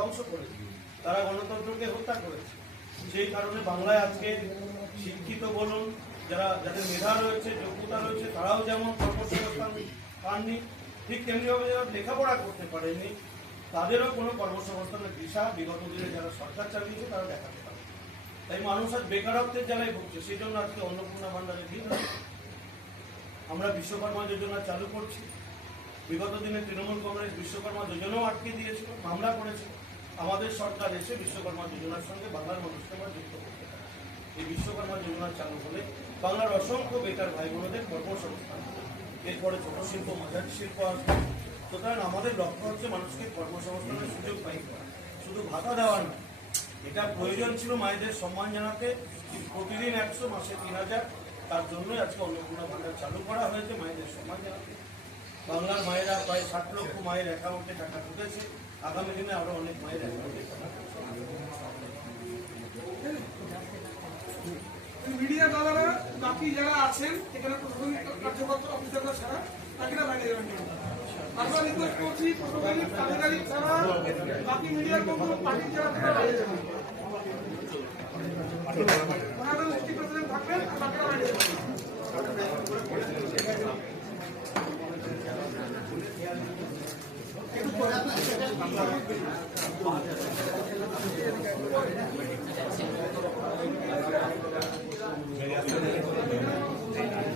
ধ্বংস করেছে, তারা গণতন্ত্রকে হত্যা করেছে। সেই কারণে বাংলায় আজকে শিক্ষিত বলুন, যাদের মেধা রয়েছে, যোগ্যতা রয়েছে, তারাও যেমন কর্মসংস্থান পাননি, ঠিক তেমনিভাবে যারা লেখাপড়া করতে পারেননি তাদেরও কোনো কর্মসংস্থানের দিশা বিগত দিনে যারা সরকার চালিয়েছে তারা দেখাতে পারে। তাই মানুষ আজ বেকারত্বের জ্বালায় ভুগছে। সেই জন্য আজকে অন্নপূর্ণা ভান্ডারের দিন আমরা বিশ্বকর্মা যোজনা চালু করছি। বিগত দিনে তৃণমূল কংগ্রেস বিশ্বকর্মা যোজনাও আটকে দিয়েছিল, মামলা করেছিল। আমাদের সরকার এসে বিশ্বকর্মা যোজনার সঙ্গে বাংলার মানুষকে আমরা যুক্ত করতে পারি। এই বিশ্বকর্মা যোজনা চালু হলে বাংলার অসংখ্য বেকার ভাই বোনদের কর্মসংস্থান হবে। এরপরে ছোট শিল্প, মাঝারি শিল্প আসবে। সুতরাং আমাদের লক্ষ্য হচ্ছে মানুষকে কর্মসংস্থানের সুযোগ পাই করা, শুধু ভাতা দেওয়া না। এটা প্রয়োজন ছিল মায়েদের সম্মান জানাতে, প্রতিদিন 100, মাসে 3000। তার জন্যই আজকে অন্নপূর্ণা ভান্ডার চালু করা হয়েছে, মায়েদের সম্মান জানাতে। বাংলার মায়েরা প্রায় 60 লক্ষ মায়ের অ্যাকাউন্টে টাকা ঢুকেছে। আগামী দিনে আরো অনেক মায়ের অ্যাকাউন্টে টাকা মিডিয়া দাদারা বাকি যারা আছেন এখানে প্রশাসনিক কার্যকর্তা অফিসাররা ছাড়া বাকিরা বাইরে যাবেন। আমরা রিকোয়েস্ট করছি প্রশাসনিক আধিকারিক ছাড়া বাকি মিডিয়ার বন্ধু পার্টির যারা তারা বাইরে যাবেন। ওনারা ডিস্ট্রিক্ট প্রেসিডেন্ট থাকবেন আর বাকিরা বাইরে যাবেন। मेरे